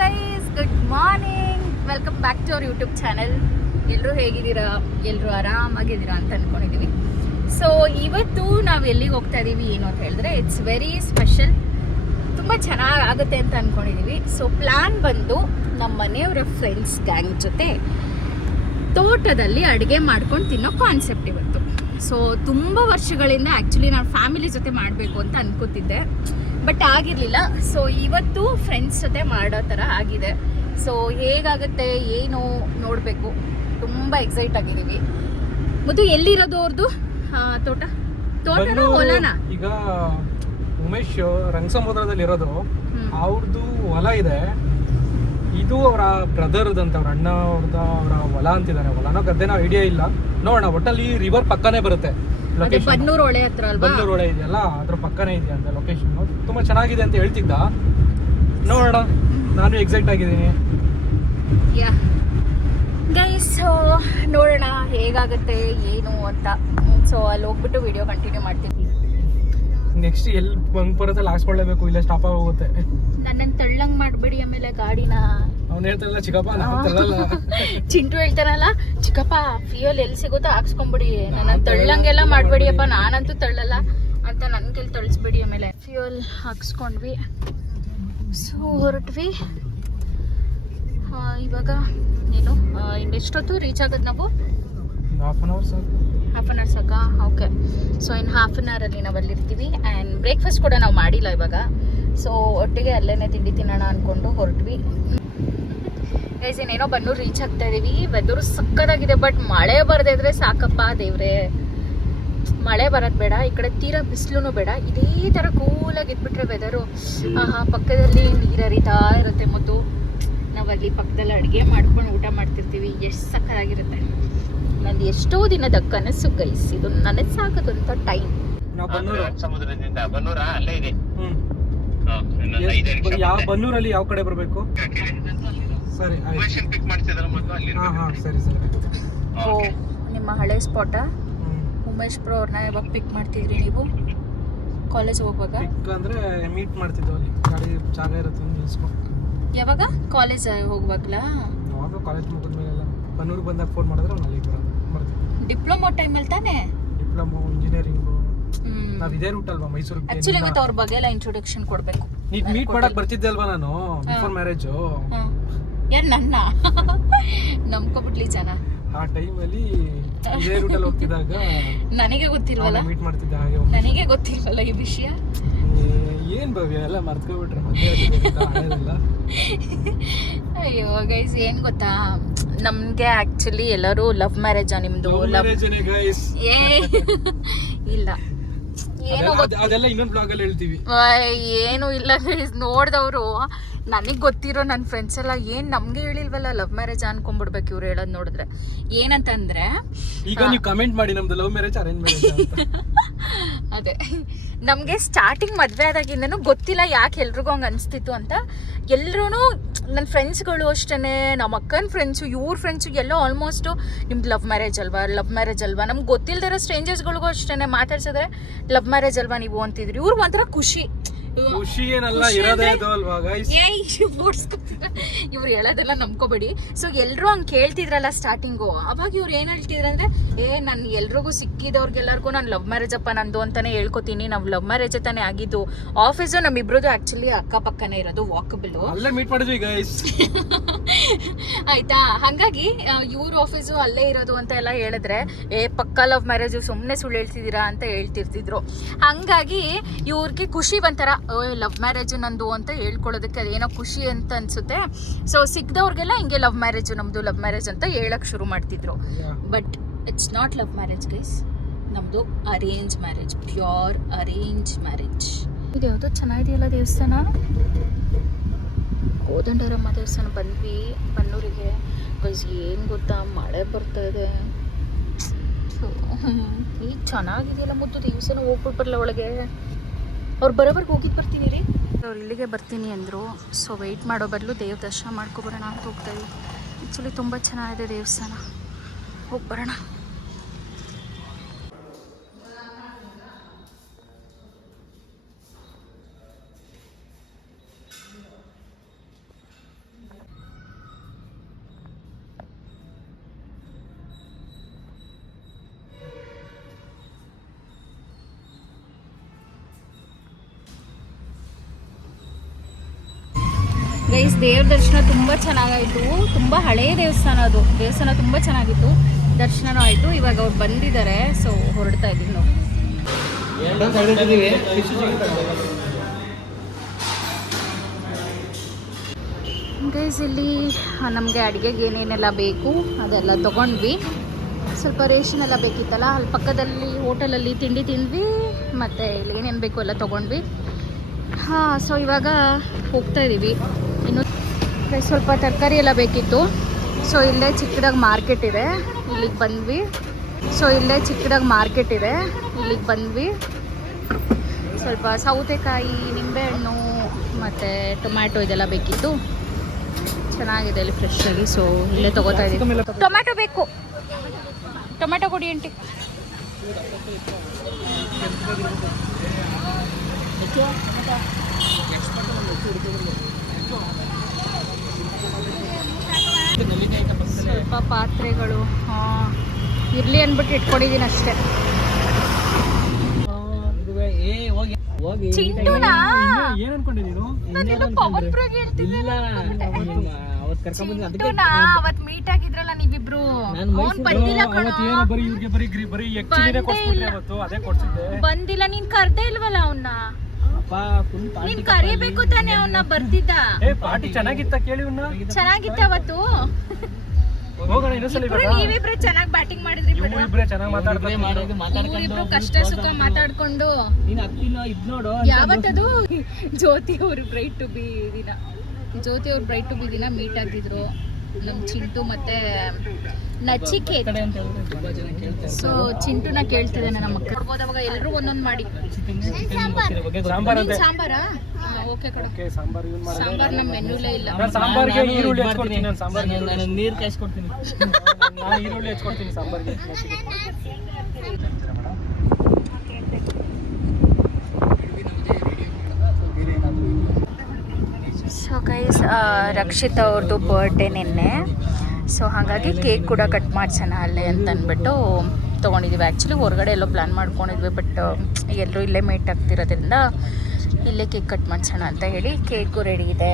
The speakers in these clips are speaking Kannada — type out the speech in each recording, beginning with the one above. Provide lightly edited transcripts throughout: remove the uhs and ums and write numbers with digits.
Guys, good morning. Welcome back to our YouTube channel. ಎಲ್ಲರೂ ಹೇಗಿದ್ದೀರಾ? ಎಲ್ಲರೂ ಆರಾಮಾಗಿದ್ದೀರಾ ಅಂತ ಅಂದ್ಕೊಂಡಿದ್ದೀವಿ. ಸೊ ಇವತ್ತು ನಾವು ಎಲ್ಲಿಗೆ ಹೋಗ್ತಾ ಇದ್ದೀವಿ ಏನು ಅಂತ ಹೇಳಿದ್ರೆ, ಇಟ್ಸ್ ವೆರಿ ಸ್ಪೆಷಲ್. ತುಂಬ ಚೆನ್ನಾಗಾಗುತ್ತೆ ಅಂತ ಅಂದ್ಕೊಂಡಿದ್ದೀವಿ. ಸೊ ಪ್ಲ್ಯಾನ್ ಬಂದು ನಮ್ಮ ಮನೆಯವರ ಫ್ರೆಂಡ್ಸ್ ಗ್ಯಾಂಗ್ ಜೊತೆ ತೋಟದಲ್ಲಿ ಅಡುಗೆ ಮಾಡ್ಕೊಂಡು ತಿನ್ನೋ ಕಾನ್ಸೆಪ್ಟ್ ಇವತ್ತು. ಸೊ ತುಂಬ ವರ್ಷಗಳಿಂದ ಆ್ಯಕ್ಚುಲಿ ನಾನು ಫ್ಯಾಮಿಲಿ ಜೊತೆ ಮಾಡಬೇಕು ಅಂತ ಅನ್ಕೋತಿದ್ದೆ, ಬಟ್ ಆಗಿರಲಿಲ್ಲ. ಸೊ ಇವತ್ತು ಫ್ರೆಂಡ್ಸ್ ಜೊತೆ ಮಾಡೋ ಥರ ಆಗಿದೆ. ಸೊ ಹೇಗಾಗುತ್ತೆ ಏನು ನೋಡಬೇಕು, ತುಂಬ ಎಕ್ಸೈಟ್ ಆಗಿದ್ದೀವಿ. ಮತ್ತು ಎಲ್ಲಿರೋದು ಅವ್ರದ್ದು ತೋಟನ ಹೊಲನ? ಈಗ ಉಮೇಶ್ ರಂಗಸಮುದ್ರದಲ್ಲಿ ಇರೋದು, ಅವ್ರದ್ದು ಹೊಲ ಇದೆ. ಇದು ಅವರ ಬ್ರದರ್ದಂತ, ಅವ್ರ ಅಣ್ಣ ಅವ್ರದ ಅವರ ಹೊಲ ಅಂತಿದ್ದಾರೆ. ಹೊಲನೋ ಗದ್ದೆನೋ ಐಡಿಯಾ ಇಲ್ಲ, ನೋಡೋಣ. ಒಟ್ಟಲ್ಲಿ ರಿವರ್ ಪಕ್ಕನೇ ಬರುತ್ತೆ. ಬನ್ನೂರು ಹೊಳೆ ಹತ್ರ ಅಲ್ವಾ? ಬನ್ನೂರು ಹೊಳೆ ಇದೆಯಲ್ಲ, ಅದ್ರ ಪಕ್ಕನೇ ಇದೆ ಅಂತ ಲೊಕೇಶನ್. ತುಂಬಾ ಚೆನ್ನಾಗಿದೆ ಅಂತ ಹೇಳ್ತಿದ್ದ. ನೋಡೋಣ, ನಾನು ಎಕ್ಸೈಟ್ ಆಗಿದ್ದೀನಿ. ಗೈಸ್, ನೋಡೋಣ ಹೇಗಾಗುತ್ತೆ ಏನು ಅಂತ. ಸೊ ಅಲ್ಲಿ ಹೋಗ್ಬಿಟ್ಟು ವಿಡಿಯೋ ಕಂಟಿನ್ಯೂ ಮಾಡ್ತೀವಿ. ನೆಕ್ಸ್ಟ್ ಎಲ್ಲಿ ಬಂಗ್ಪುರದಲ್ಲಿ ಹಾಕ್ಸ್ಕೊಳ್ಳೇಬೇಕು, ಇಲ್ಲ ಸ್ಟಾಪ್ ಆಗೋಗುತ್ತೆ. ನನ್ನನ್ನು ತಳ್ಳಂಗ್ ಮಾಡಬೇಡಿ ಆಮೇಲೆ ಗಾಡಿನ. ಅವ್ನು ಹೇಳ್ತಾರಲ್ಲ ಚಿಕ್ಕಪ್ಪ, ನಾನು ತಳ್ಳಲ್ಲ. ಚಿಂಟು ಹೇಳ್ತಾನಲ್ಲ, ಚಿಕ್ಕಪ್ಪ ಫ್ಯೂಯಲ್ ಎಲ್ಲಿ ಸಿಗುತ್ತೋ ಹಾಕ್ಸ್ಕೊಂಬಿಡಿ, ನನ್ನ ತಳ್ಳಂಗೆಲ್ಲ ಮಾಡಬೇಡಿಯಪ್ಪ, ನಾನಂತೂ ತಳ್ಳಲ್ಲ ಅಂತ ನನ್ನ ಕೈಲಿ ತಳಿಸ್ಬೇಡಿ. ಆಮೇಲೆ ಫ್ಯೂಯಲ್ ಹಾಕ್ಸ್ಕೊಂಡ್ವಿ. ಸೊ ಹೊರಟ್ವಿ. ಇವಾಗ ಏನು ಇನ್ನೆಷ್ಟೊತ್ತು ರೀಚ್ ಆಗೋದು ನಾವು? ಹಾಫ್ ಆನ್ ಅವರ್ ಸಾಕಾ? ಓಕೆ. ಸೊ ಇನ್ನು ಹಾಫ್ ಆನ್ ಅವರಲ್ಲಿ ನಾವು ಅಲ್ಲಿರ್ತೀವಿ. ಆ್ಯಂಡ್ ಬ್ರೇಕ್ಫಾಸ್ಟ್ ಕೂಡ ನಾವು ಮಾಡಿಲ್ಲ ಇವಾಗ. ಸೊ ಒಟ್ಟಿಗೆ ಅಲ್ಲೇ ತಿಂಡಿ ತಿನ್ನೋಣ ಅಂದ್ಕೊಂಡು ಹೊರಟ್ವಿ. ಗೈಸ್, ಇನ್ನೇನೋ ಬನ್ನೂರು ರೀಚ್ ಆಗ್ತಾ ಇದೀವಿ. ವೆದರು ಸಕ್ಕತ್ತಾಗಿದೆ, ಬಟ್ ಮಳೆ ಬರದೇ ಇದ್ರೆ ಸಾಕಪ್ಪ ದೇವ್ರೆ. ಮಳೆ ಬರೋದು ಬೇಡ, ಈ ಕಡೆ ತೀರಾ ಬಿಸಿಲು ಬೇಡ, ಇದೇ ಥರ ಕೂಲಾಗಿ ಇದ್ಬಿಟ್ರೆ ವೆದರು. ಪಕ್ಕದಲ್ಲಿ ನೀರು ಹರಿತಾ ಇರುತ್ತೆ. ಮತ್ತು ನಾವಲ್ಲಿ ಪಕ್ಕದಲ್ಲಿ ಅಡುಗೆ ಮಾಡ್ಕೊಂಡು ಊಟ ಮಾಡ್ತಿರ್ತೀವಿ. ಎಷ್ಟು ಸಕ್ಕತ್ತಾಗಿರುತ್ತೆ. ನಂದು ಎಷ್ಟೋ ದಿನದ ಕನಸು ಗೈಸ್, ಇದು ನನಸಾಗದಂಥ ಟೈಮ್. ಬನ್ನೂರಲ್ಲಿ ಯಾವ ಕಡೆ ಬರಬೇಕು? ಸರಿ, ಸರಿ ಸರಿ. ಓ, ನಿಮ್ಮ ಹಳೆ ಸ್ಪಾಟ ಉಮೇಶ್ ಬ್ರೋ ಅವ್ರನ್ನ ಯಾವಾಗ ಪಿಕ್ ಮಾಡ್ತಿದ್ರಿ ನೀವು? ಕಾಲೇಜ್ ಹೋಗುವಾಗ ಪಿಕ್ ಅಂದ್ರೆ ಮೀಟ್ ಮಾಡ್ತಿದ್ವಿ ಅಲ್ಲಿ. ಗಾಡಿ ಜಾಗ ಇರುತ್ತೆ, ನಿಲ್ಸ್ಕೊಂಡು. ಯಾವಾಗ? ಕಾಲೇಜ್ ಹೋಗುವಾಗ್ಲಾ? ಅವಾಗ ಕಾಲೇಜ್ ಮುಗಿದ್ಮೇಲೆಲ್ಲ ಬನ್ನೂರಿಗೆ ಬಂದಾಗ ಫೋನ್ ಮಾಡಿದ್ರೆ ಅವ್ನು ಅಲ್ಲಿಗೆ ಬರ್ತೀವಿ. ಡಿಪ್ಲೊಮಾ ಟೈಮಲ್ಲಿ ತಾನೇ? ಡಿಪ್ಲೊಮಾ ಇಂಜಿನಿಯರಿಂಗು ನಾವು ಇದೇ ರೂಟ್ ಅಲ್ವಾ ಮೈಸೂರಿಗೆ. ಆಕ್ಚುಲಿ ಇವತ್ತು ಅವ್ರ ಬಗ್ಗೆ ಎಲ್ಲ ಇಂಟ್ರೊಡಕ್ಷನ್ ಕೊಡ್ಬೇಕು. ನೀನು ಮೀಟ್ ಮಾಡಕ್ ಬರ್ತಿದ್ದೆ ಅಲ್ವಾ ನಾನು ಬಿಫೋರ್ ಮ್ಯಾರೇಜ್? ಯಾರು ನನ್ನ ನಂಬ್ಕೊಬಿಟ್ಲಿ ಜನ. ಆ ಟೈಮಲ್ಲಿ ಇದೇ ರೂಟಲ್ಲಿ ಹೋಗ್ತಿದ್ದಾಗ ನನಗೆ ಗೊತ್ತಿಲ್ವಲ್ಲ, ಮೀಟ್ ಮಾಡ್ತಿದ್ದೆ. ಹಾಗೆ ನನಗೆ ಗೊತ್ತಿಲ್ವಲ್ಲ ಈ ವಿಷಯ. ಏನ್ ಭವ್ಯ ಎಲ್ಲ ಮರ್ತ್ಕೊಬಿಟ್ರೆ ಮದ್ವೆ. ಅಯ್ಯೋ ಗೈಸ್, ಏನ್ ಗೊತ್ತಾ, ನಮ್ಗೆ ಆಕ್ಚುಲಿ ಎಲ್ಲರೂ ಲವ್ ಮ್ಯಾರೇಜಾ ನಿಮ್ದು? ಇಲ್ಲ, ಏನೋ ಅದೆಲ್ಲ ಇನ್ನೊಂದು ಬ್ಲಾಗ್ ಅಲ್ಲಿ ಹೇಳ್ತೀವಿ. ಏನು ಇಲ್ಲ ಗೈಸ್, ನೋಡ್ದವ್ರು ನನಗೆ ಗೊತ್ತಿರೋ ನನ್ನ ಫ್ರೆಂಡ್ಸ್ ಎಲ್ಲ ಏನು ನಮಗೆ ಹೇಳಿಲ್ವಲ್ಲ ಲವ್ ಮ್ಯಾರೇಜ್ ಅನ್ಕೊಂಡ್ಬಿಡ್ಬೇಕು ಇವ್ರು ಹೇಳೋದು ನೋಡಿದ್ರೆ. ಏನಂತಂದ್ರೆ, ಈಗ ನೀವು ಕಮೆಂಟ್ ಮಾಡಿ ನಮ್ದು ಲವ್ ಮ್ಯಾರೇಜ್ ಅರೇಂಜ್ ಮ್ಯಾರೇಜ್. ಅದೇ, ನಮಗೆ ಸ್ಟಾರ್ಟಿಂಗ್ ಮದುವೆ ಆದಾಗಿಂದನೂ ಗೊತ್ತಿಲ್ಲ ಯಾಕೆ ಎಲ್ರಿಗೂ ಹಂಗೆ ಅನಿಸ್ತಿತ್ತು ಅಂತ. ಎಲ್ಲರೂ ನನ್ನ ಫ್ರೆಂಡ್ಸ್ಗಳು ಅಷ್ಟೇ, ನಮ್ಮ ಅಕ್ಕನ ಫ್ರೆಂಡ್ಸು, ಇವ್ರ ಫ್ರೆಂಡ್ಸು ಎಲ್ಲ ಆಲ್ಮೋಸ್ಟು ನಿಮ್ದು ಲವ್ ಮ್ಯಾರೇಜ್ ಅಲ್ವಾ ನಮ್ಗೆ ಗೊತ್ತಿಲ್ದಿರೋ ಸ್ಟ್ರೇಂಜರ್ಸ್ಗಳಿಗೂ ಅಷ್ಟೇ ಮಾತಾಡ್ಸಿದ್ರೆ ಲವ್ ಮ್ಯಾರೇಜ್ ಅಲ್ವಾ ನೀವು ಅಂತಿದ್ರು. ಇವ್ರಿಗೆ ಒಂಥರ ಖುಷಿ ಏನಲ್ಲ ಇರೋದೇ ಅದು ಅಲ್ವಾ ಗೈಸ್. ಇವ್ರು ಹೇಳೋದೆಲ್ಲ ನಂಬ್ಕೋಬೇಡಿ. ಸೊ ಎಲ್ಲರೂ ಹಂಗೆ ಕೇಳ್ತಿದ್ರಲ್ಲ ಸ್ಟಾರ್ಟಿಂಗು, ಅವಾಗ ಇವ್ರು ಏನು ಹೇಳ್ತಿದ್ರು ಅಂದರೆ, ನಾನು ಎಲ್ರಿಗೂ ಸಿಕ್ಕಿದವ್ರಿಗೆಲ್ಲರಿಗೂ ನಾನು ಲವ್ ಮ್ಯಾರೇಜ್ ಅಪ್ಪ ನಂದು ಅಂತಲೇ ಹೇಳ್ಕೊತೀನಿ. ನಾವು ಲವ್ ಮ್ಯಾರೇಜ್ ತಾನೇ ಆಗಿದ್ದು. ಆಫೀಸು ನಮ್ಮಿಬ್ರದ್ದು ಆ್ಯಕ್ಚುಲಿ ಅಕ್ಕಪಕ್ಕನೇ ಇರೋದು, ವಾಕಬಲ್. ಅಲ್ಲೇ ಮೀಟ್ ಮಾಡಿದ್ವಿ ಗೈಸ್. ಆಯ್ತಾ? ಹಾಗಾಗಿ ಇವ್ರ ಆಫೀಸು ಅಲ್ಲೇ ಇರೋದು ಅಂತ ಎಲ್ಲ ಹೇಳಿದ್ರೆ, ಪಕ್ಕ ಲವ್ ಮ್ಯಾರೇಜು ಸುಮ್ಮನೆ ಸುಳ್ಳು ಹೇಳ್ತಿದ್ದೀರಾ ಅಂತ ಹೇಳ್ತಿರ್ತಿದ್ರು. ಹಾಗಾಗಿ ಇವ್ರಿಗೆ ಖುಷಿ ಒಂಥರ, ಲವ್ ಮ್ಯಾರೇಜು ನಂದು ಅಂತ ಹೇಳ್ಕೊಳ್ಳೋದಕ್ಕೆ ಅದೇನೋ ಖುಷಿ ಅಂತ ಅನ್ಸುತ್ತೆ. ಸೊ ಸಿಕ್ದವ್ರಿಗೆಲ್ಲ ಹಿಂಗೆ ಲವ್ ಮ್ಯಾರೇಜು ನಮ್ಮದು ಲವ್ ಮ್ಯಾರೇಜ್ ಅಂತ ಹೇಳಕ್ ಶುರು ಮಾಡ್ತಿದ್ರು. But it's not love marriage guys, ನಮ್ಮದು arrange marriage, pure arrange marriage. ಇದು ಯಾವುದೋ ಚೆನ್ನಾಗಿದೆಯಲ್ಲ ದೇವಸ್ಥಾನ, ಕೋದಂಡರಮ್ಮ ದೇವಸ್ಥಾನ. ಬಂದ್ವಿ ಬನ್ನೂರಿಗೆ. ಬಿಕಾಸ್ ಏನು ಗೊತ್ತಾ, ಮಳೆ ಬರ್ತಾ ಇದೆ. ಈಗ ಚೆನ್ನಾಗಿದೆಯಲ್ಲ ಮುದ್ದು ದೇವಸ್ಥಾನ, ಹೋಗ್ಬಿಟ್ಟು ಬರಲ್ಲ ಒಳಗೆ. ಅವ್ರು ಬರೋವರೆಗೆ ಹೋಗಿದ್ದು ಬರ್ತೀನಿ ರೀ. ಅವ್ರು ಇಲ್ಲಿಗೆ ಬರ್ತೀನಿ ಅಂದರು. ಸೊ ವೆಯ್ಟ್ ಮಾಡೋ ಬದಲು ದೇವ್ರ ದರ್ಶನ ಮಾಡ್ಕೊಬರೋಣ ಅಂತ ಹೋಗ್ತಾಯಿದ್ವಿ. ಆ್ಯಕ್ಚುಲಿ ತುಂಬ ಚೆನ್ನಾಗಿದೆ ದೇವಸ್ಥಾನ, ಹೋಗಿ ಬರೋಣ. ಗೈಸ್ ದೇವ್ರ ದರ್ಶನ ತುಂಬ ಚೆನ್ನಾಗಾಯಿತು. ತುಂಬ ಹಳೆಯ ದೇವಸ್ಥಾನ ಅದು. ದೇವಸ್ಥಾನ ತುಂಬ ಚೆನ್ನಾಗಿತ್ತು. ದರ್ಶನನೂ ಆಯಿತು. ಇವಾಗ ಅವ್ರು ಬಂದಿದ್ದಾರೆ, ಸೊ ಹೊರಡ್ತಾ ಇದ್ದೀವಿ ನಾವು. ಗೈಸ್ ಇಲ್ಲಿ ನಮಗೆ ಅಡುಗೆಗೆ ಏನೇನೆಲ್ಲ ಬೇಕು ಅದೆಲ್ಲ ತೊಗೊಂಡ್ವಿ. ಸ್ವಲ್ಪ ರೇಷನ್ ಎಲ್ಲ ಬೇಕಿತ್ತಲ್ಲ, ಅಲ್ಲಿ ಪಕ್ಕದಲ್ಲಿ ಹೋಟೆಲಲ್ಲಿ ತಿಂಡಿ ತಿಂದ್ವಿ, ಮತ್ತು ಇಲ್ಲಿ ಏನೇನು ಬೇಕು ಎಲ್ಲ ತೊಗೊಂಡ್ವಿ. ಹಾಂ, ಸೊ ಇವಾಗ ಹೋಗ್ತಾ ಇದ್ದೀವಿ. ಇನ್ನು ಸ್ವಲ್ಪ ತರಕಾರಿ ಎಲ್ಲ ಬೇಕಿತ್ತು. ಸೊ ಇಲ್ಲೇ ಚಿಕ್ಕದಾಗಿ ಮಾರ್ಕೆಟ್ ಇದೆ, ಇಲ್ಲಿಗೆ ಬಂದ್ವಿ. ಸ್ವಲ್ಪ ಸೌತೆಕಾಯಿ, ನಿಂಬೆಹಣ್ಣು ಮತ್ತು ಟೊಮ್ಯಾಟೊ ಇದೆಲ್ಲ ಬೇಕಿತ್ತು. ಚೆನ್ನಾಗಿದೆ ಇಲ್ಲಿ ಫ್ರೆಶ್ ಆಗಿ. ಸೊ ಇಲ್ಲೇ ತೊಗೋತಾ ಇದ್ದೀವಿ. ಟೊಮ್ಯಾಟೊ ಬೇಕು, ಟೊಮ್ಯಾಟೊ ಕೊಡಿ ಆಂಟಿ. ಸ್ವಲ್ಪ ಪಾತ್ರೆಗಳು ಇರಲಿ ಅಂದ್ಬಿಟ್ಟು ಇಟ್ಕೊಂಡಿದ್ದೀನಿ ಅಷ್ಟೇ. ಚಿಂಟುನಾ? ಏನ್ ಅನ್ಕೊಂಡೆ ನೀನು? ಅವತ್ ಮೀಟ್ ಆಗಿದ್ರಲ್ಲ ನೀವಿಬ್ರು, ಬಂದಿಲ್ಲ. ನೀನ್ ಕರ್ದೇ ಇಲ್ವಲ್ಲ ಅವನ್ನ. ನೀನ್ ಕರಿಬೇಕು ತಾನೆ ಅವನ್ನ, ಬರ್ತಿದ್ದ. ಪಾರ್ಟಿ ಚೆನ್ನಾಗಿತ್ತ ಕೇಳಿ. ಚೆನ್ನಾಗಿತ್ತ ಅವತ್ತು. ನೀವಿಬ್ರು ಚೆನ್ನಾಗಿ ಬ್ಯಾಟಿಂಗ್ ಮಾಡಿದ್ರಿ. ಇಬ್ರು ಕಷ್ಟ ಸುಖ ಮಾತಾಡ್ಕೊಂಡು. ಯಾವತ್ತದು ಜ್ಯೋತಿ ಅವ್ರು ಬ್ರೈಟ್ ಟು ಬಿ ದಿನ ಮೀಟ್ ಆಗಿದ್ರು ನಮ್ ಚಿಂಟು ಮತ್ತೆ ನಚಿಕೇತ್. ಸೊ ಚಿಂಟುನ ಕೇಳ್ತಿದ್ದೇನೆ ನಮ್ಮ ಮಕ್ಕಳು. ಅವಾಗ ಎಲ್ಲರೂ ಒಂದೊಂದು ಮಾಡಿ. ಸಾಂಬಾರಾ? ಓಕೆ ಕಡೆ. ಸಾಂಬಾರ್ ನಮ್ಮ ಮೆನ್ಯೂಲೇ ಇಲ್ಲ. ನೀರು ಕಾಯಿಸ್ಕೊಡ್ತೀನಿ. ಈರುಳ್ಳಿ ಹಚ್ಕೊಡ್ತೀನಿ ಸಾಂಬಾರ್ಗೆ. ಸೊ ಗೈಸ್, ರಕ್ಷಿತ್ ಅವ್ರದ್ದು ಬರ್ಡೇ ನಿನ್ನೆ. ಸೊ ಹಾಗಾಗಿ ಕೇಕ್ ಕೂಡ ಕಟ್ ಮಾಡ್ಸೋಣ ಅಲ್ಲೇ ಅಂತ ಅಂದ್ಬಿಟ್ಟು ತೊಗೊಂಡಿದ್ದೀವಿ. ಆ್ಯಕ್ಚುಲಿ ಹೊರಗಡೆ ಎಲ್ಲೋ ಪ್ಲ್ಯಾನ್ ಮಾಡ್ಕೊಂಡಿದ್ವಿ, ಬಟ್ ಎಲ್ಲರೂ ಇಲ್ಲೇ ಮೀಟ್ ಆಗ್ತಿರೋದ್ರಿಂದ ಇಲ್ಲೇ ಕೇಕ್ ಕಟ್ ಮಾಡ್ಸೋಣ ಅಂತ ಹೇಳಿ ಕೇಕು ರೆಡಿ ಇದೆ.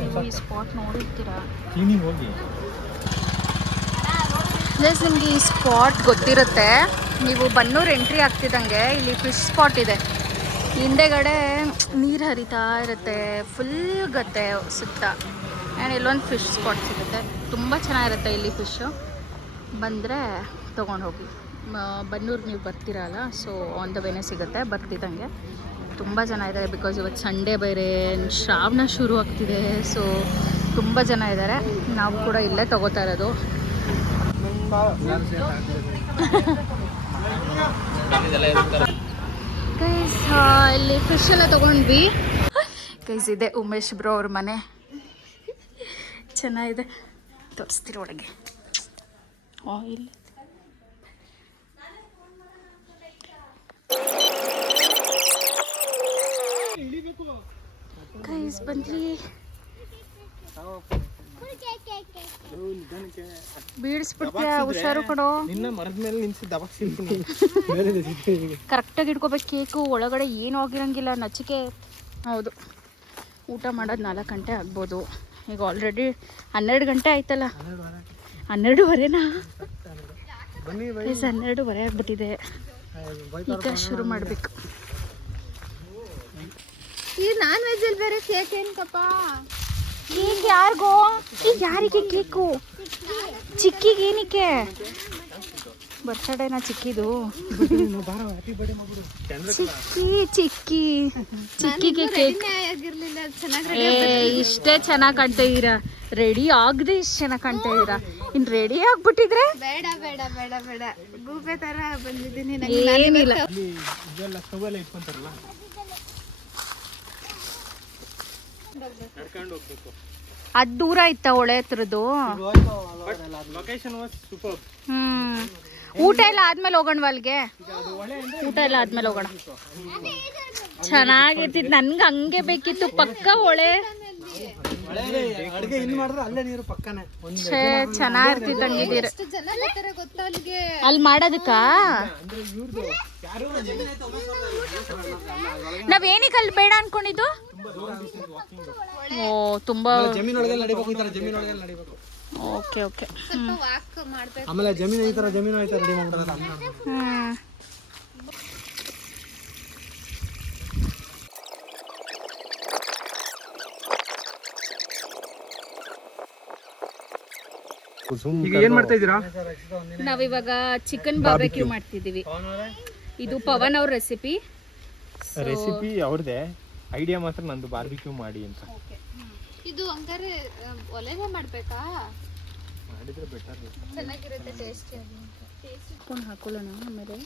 ನೀವು ಈ ಸ್ಪಾಟ್ ನೋಡಿರ್ತೀರಾ? ಪ್ಲಸ್ ನಿಮಗೆ ಈ ಸ್ಪಾಟ್ ಗೊತ್ತಿರುತ್ತೆ. ನೀವು ಬನ್ನೂರು ಎಂಟ್ರಿ ಆಗ್ತಿದ್ದಂಗೆ ಇಲ್ಲಿ ಫಿಶ್ ಸ್ಪಾಟ್ ಇದೆ. ಹಿಂದೆಗಡೆ ನೀರು ಹರಿತಾ ಇರುತ್ತೆ, ಫುಲ್ ಗದ್ದೆ ಸುತ್ತ. ಆ್ಯಂಡ್ ಇಲ್ಲೊಂದು ಫಿಶ್ ಸ್ಪಾಟ್ ಸಿಗುತ್ತೆ. ತುಂಬ ಚೆನ್ನಾಗಿರುತ್ತೆ ಇಲ್ಲಿ ಫಿಶ್ಶು. ಬಂದರೆ ತೊಗೊಂಡು ಹೋಗಿ. ಬನ್ನೂರಿಗೆ ನೀವು ಬರ್ತೀರಲ್ಲ, ಸೊ ಆನ್ ದ ವೇನೇ ಸಿಗುತ್ತೆ ಬರ್ತಿದ್ದಂಗೆ. ತುಂಬ ಜನ ಇದ್ದಾರೆ, ಬಿಕಾಸ್ ಇವತ್ತು ಸಂಡೇ ಬೇರೆ, ಶ್ರಾವಣ ಶುರು ಆಗ್ತಿದೆ. ಸೊ ತುಂಬ ಜನ ಇದ್ದಾರೆ. ನಾವು ಕೂಡ ಇಲ್ಲೇ ತೊಗೋತಾ ಇರೋದು. ಗೈಸ್ ಇಲ್ಲಿ ಫಿಶ್ ಎಲ್ಲ ತೊಗೊಂಡ್ವಿ. ಗೈಸ್ ಇದೆ ಉಮೇಶ್ ಬ್ರೋ ಅವ್ರ ಮನೆ. ಚೆನ್ನಾಗಿದೆ, ತೋರಿಸ್ತೀರ ಒಳಗೆ. ಆಯಿಲ್ ಗೈಸ್ ಬಂದ್ವಿ. ಬೀಳಿಸ್ಬಿಡ್ತೀಯ, ಹುಷಾರು ಕಣೋ. ಕರೆಕ್ಟಾಗಿ ಇಟ್ಕೋಬೇಕು ಕೇಕು. ಒಳಗಡೆ ಏನೂ ಆಗಿರಂಗಿಲ್ಲ. ನಚಿಕೆ ಹೌದು. ಊಟ ಮಾಡೋದು 4 ಗಂಟೆ ಆಗ್ಬೋದು. ಈಗ ಆಲ್ರೆಡಿ 12 ಗಂಟೆ ಆಯ್ತಲ್ಲ. 12:15ನಾ? 12:30 ಆಗ್ಬಿಟ್ಟಿದೆ. ಈಗ ಶುರು ಮಾಡಬೇಕು. ಈ ನಾನ್ ವೆಜ್ ಅಲ್ಲಿ ಬೇರೆ ಕೇಕ್ ಏನ್ಕಪ್ಪ? ಕೇಕ್ ಯಾರಿಗೋ? ಈಗ ಯಾರಿಗೆ ಕೇಕು? ಚಿಕ್ಕಿಗೆ ಏನಕ್ಕೆ? ಬರ್ತ್ಡೇನಾ ಚಿಕ್ಕಿದು? ಚಿಕ್ಕಿಗೆ ಕೇಕ್. ಇಷ್ಟೇ ಚೆನ್ನಾಗಿ ಕಾಣ್ತಾ ಇದೀರಾ. ರೆಡಿ ಆಗದೆ ಇಷ್ಟು ಚೆನ್ನಾಗಿ ಕಾಣ್ತಾ ಇದೀರಾ. ಇನ್ ರೆಡಿ ಆಗ್ಬಿಟ್ಟಿದ್ರೆ ಬೇಡ ಬೇಡ ಬೇಡ ಬೇಡ, ಗೂಬೆ ತರ ಬಂದಿದ್ದೀನಿ. ಏನಿಲ್ಲ. ಅದ್ ದೂರ ಇತ್ತ ಹೊಳೆ ಹತ್ರದ್ದು. ಊಟ ಎಲ್ಲ ಆದ್ಮೇಲೆ ಹೋಗೋಣ ಅಲ್ಲಿಗೆ. ಊಟ ಎಲ್ಲ ಆದ್ಮೇಲೆ ಹೋಗೋಣ. ಚೆನ್ನಾಗಿರ್ತಿತ್ತು. ನನ್ಗೆ ಹಂಗೆ ಬೇಕಿತ್ತು. ಪಕ್ಕ ಹೊಳೆ ಅಡುಗೆ ಇಲ್ಲಿ ಮಾಡಿದ್ರೆ ಅಲ್ಲೇ ನೀರು ಪಕ್ಕನೆ. ಛೇ ಚೆನ್ನಾಗಿರ್ತಿತ್ತು ಹಂಗಿದ್ದೀರ ಎಷ್ಟು ಜನ ಬರ್ತಾರೆ ಗೊತ್ತಾ ಅಲ್ಲಿಗೆ? ಅಲ್ಲಿ ಮಾಡೋದಕ್ಕ ನಾವೇನಿಗೆ ಅಲ್ಲಿ ಬೇಡ ಅನ್ಕೊಂಡಿದ್ದು. ಓ ತುಂಬಾ ಜಮೀನೊಳಗೆಲ್ಲ ನಡಿಬೇಕು, ಈ ತರ ಜಮೀನೊಳಗೆಲ್ಲ ನಡಿಬೇಕು. Okay okay. ಸ್ವಲ್ಪ ವಾಕ್ ಮಾಡ್ಬೇಕು. ಆಮೇಲೆ ಜಮೀನು ಈ ತರ ಜಮೀನು ಐತೆ ರೆಡಿ ಮಾಡ್ಬಿಡೋದಲ್ಲ. ಈಗ ಏನ್ ಮಾಡ್ತಾ ಇದ್ದೀರಾ? ನಾವಿವಾಗ ಚಿಕನ್ ಬಾರ್ಬೆಕ್ಯೂ ಮಾಡ್ತಿದೀವಿ. ಇದು ಪವನ್ ಅವ್ರ ರೆಸಿಪಿ. ಅವ್ರದೇ ಐಡಿಯಾ ಮಾತ್ರ ನಂದು ಬಾರ್ಬಿಕ್ಯೂ ಮಾಡಿ ಅಂತ. ಇದು ಹಂಗಾರೆ ಒಲೆನೇ ಮಾಡ್ಬೇಕಾ? ಮಾಡಿದ್ರೆ ಬೆಟರ್. ಚೆನ್ನಾಗಿರುತ್ತೆ ಟೇಸ್ಟ್. ಹಾಕೊಳ್ಳೋಣ. ಆಮೇಲೆ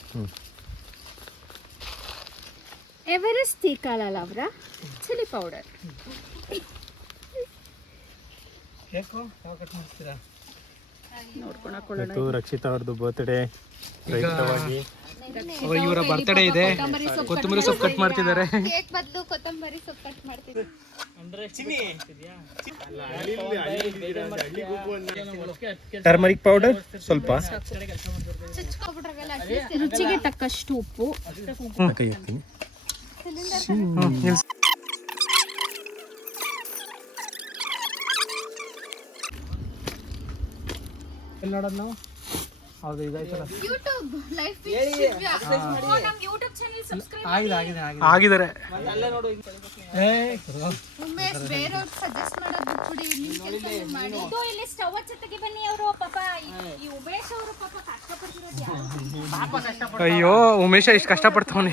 ಎವರೆಸ್ಟ್ ಟೀ ಕಾಳಲ್ಲ ಅವರ ಚಿಲ್ಲಿ ಪೌಡರ್. ನೋಡ್ಕೊಂಡು ಹಾಕೊಳ್ಳೋಣ. ಇವತ್ತು ರಕ್ಷಿತಾ ಅವ್ರದ್ದು ಬರ್ತ್ಡೇ ಪ್ರಯುಕ್ತವಾಗಿ ಇವರ ಬರ್ತ್ಡೇ ಇದೆ. ಕೊತ್ತಂಬರಿ ಸೊಪ್ಪು ಕಟ್ ಮಾಡ್ತಿದ್ದಾರೆ. ಕೇಕ್ ಬದಲು ಕೊತ್ತಂಬರಿ ಸೊಪ್ಪು ಕಟ್ ಮಾಡ್ತಿದ್ವಿ. ಟರ್ಮರಿಕ್ ಪೌಡರ್ ಸ್ವಲ್ಪ, ಚುಚ್ಕೊಬಿಟ್ರಾಗಲ್ಲ ರುಚಿಗೆ ತಕ್ಕಷ್ಟು ಉಪ್ಪು. ಕೈ ಹಾಕ್ತೀನಿ. ಎಲ್ಲಿ ನೋಡೋದು ನಾವು? ಹೌದು ಇದಾಯ್ತಲ್ಲ. ಯೂಟ್ಯೂಬ್ ಲೈಫ್ ಆಗಿದ್ದಾರೆ. ಉಮೇಶ್ ಬೇರೆಯವ್ರು ಸಜೆಸ್ಟ್ ಮಾಡೋದು ಬಿಟ್ಬಿಡಿ, ನಿಮ್ ಕೆಲಸ ನೀವು ಮಾಡಿ. ಇದು ಇಲ್ಲಿ ಸ್ಟವ್ ಹಚ್ಚತ್ತಿಗೆ ಬನ್ನಿ. ಅವರು ಪಾಪ ಈ ಉಮೇಶ್ ಅವರು ಪಾಪ ಕಷ್ಟಪಡ್ತಿರೋದು ಯಾರು? ಅಯ್ಯೋ ಉಮೇಶ ಇಷ್ಟು ಕಷ್ಟಪಡ್ತಾವನೆ.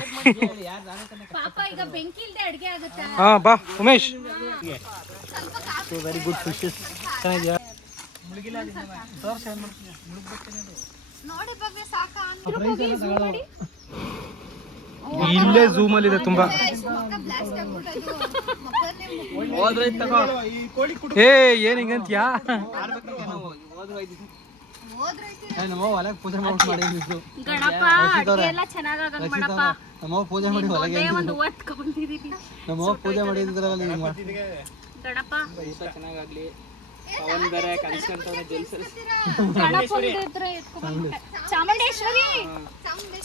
ಪಾಪ ಈಗ ಬೆಂಕಿ ಇಲ್ದೆ ಅಡ್ಗೆ ಆಗುತ್ತಾ? ಹಾ ಬಾ ಉಮೇಶ್. Very good fishes. ನೋಡಿ ಭವ್ಯ ಸಾಕಾ ಇಲ್ಲೇ ಝೂಮ್ ಅಲ್ಲಿ ಇದೆ ತುಂಬಾ. ಬ್ಲಾಸ್ಟ್ ಆಗ್ಬಿಟ್ಟದು ಮಕ್ಕಳನ್ನೇ ಏ ಏನ್ ಹಿಂಗಂತ್ಯಾ? ಗಣಪ ಅಡ್ಗೆ ಎಲ್ಲ ಚೆನ್ನಾಗಾಗಂಗ್ ಮಾಡಪ್ಪ. ಪೂಜೆ ಮಾಡಿ ಒಂದೇ ಒಂದು ಒತ್ತು ತಗೊಂಡಿದೀನಿ. ಪೂಜೆ ಮಾಡಿದ್ರಲ್ಲ ಗಣಪ ಚೆನ್ನಾಗಾಗ್ಲಿ. ಗಣಪ ಒಂದೇ ಹತ್ರ ಎತ್ಕೊಂಡ್ಬಂದ್ಬಿಟ್ಟೆ.